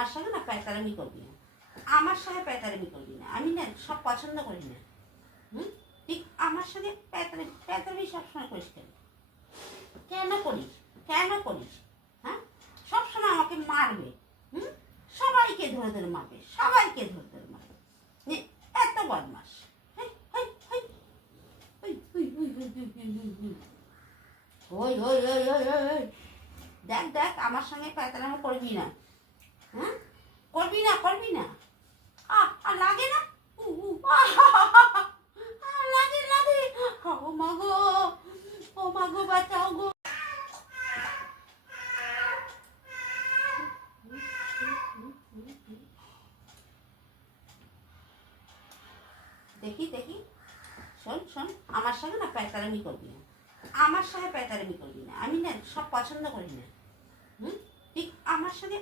আমার সঙ্গে না প্যাঁতারামি করবি না, আমার সঙ্গে প্যাঁতারামি করবি না। আমি না সব পছন্দ করি না। ঠিক আমার সঙ্গে প্যাঁতারামি সবসময় করিস কেন? কেন করিস? কেন করিস? হ্যাঁ, সবসময় আমাকে মারবে। সবাইকে ধরে ধরে মারবে, সবাইকে ধরে ধরে মারবে। এত বদমাস। ওই ওই ওই ওই ওই দেখ দেখ, আমার সঙ্গে প্যাঁতারামি করবি না। হ্যাঁ, করবি না, করবি না। আর লাগে না? লাগে লাগে। ও মাগো, ও মাগো, বাঁচাও গো। দেখি দেখি, শোন শোন, আমার সঙ্গে না প্যাঁতারামি করবি না, আমার সঙ্গে প্যাঁতারামি করবি না। আমি না সব পছন্দ করি না। ঠিক আমার সঙ্গে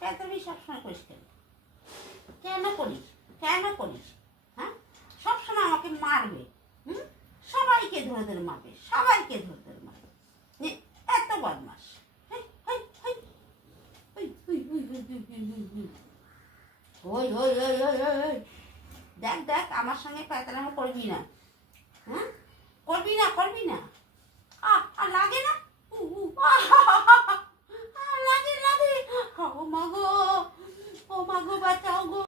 প্যাঁতারামি সবসময় করিস কেন? কেন করিস? কেন করিস? হ্যাঁ, সবসময় আমাকে মারবে। সবাইকে ধরে ধরে মারবে, সবাইকে ধরে ধরে মারবে। এত বদমাস। ওই ওই ওই ওই ওই দেখ দেখ, আমার সঙ্গে প্যাঁতারামি করবি না। হ্যাঁ, করবি না, করবি না। আর লাগে না? লাগে লাগে। ও মাগো, ও মাগো, বাঁচাও গো।